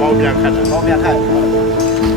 ပေါင်းပြန်ခတ်တာဘော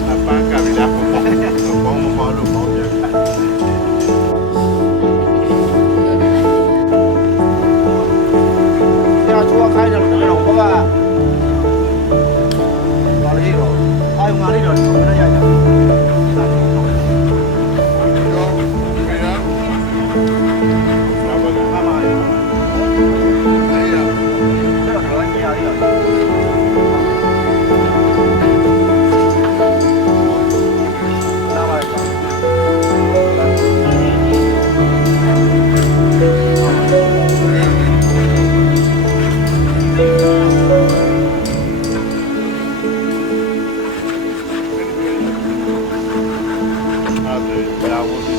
I will do.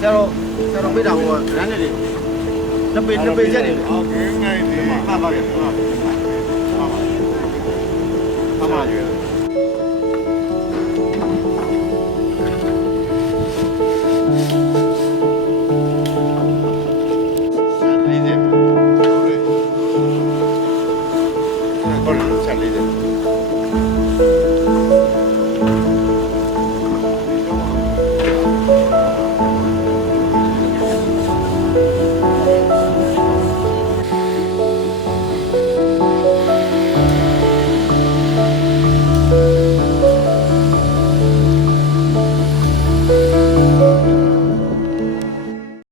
ဆရာတော်ဆရာတော်မိတာဟိုရန်နေလေနှစ်ပေနှစ်ပေချက်နေလေဟုတ်ကဲ့ငိုင်းနေပါပါရဲ့ဟုတ်ပါပါပါပါရွေး။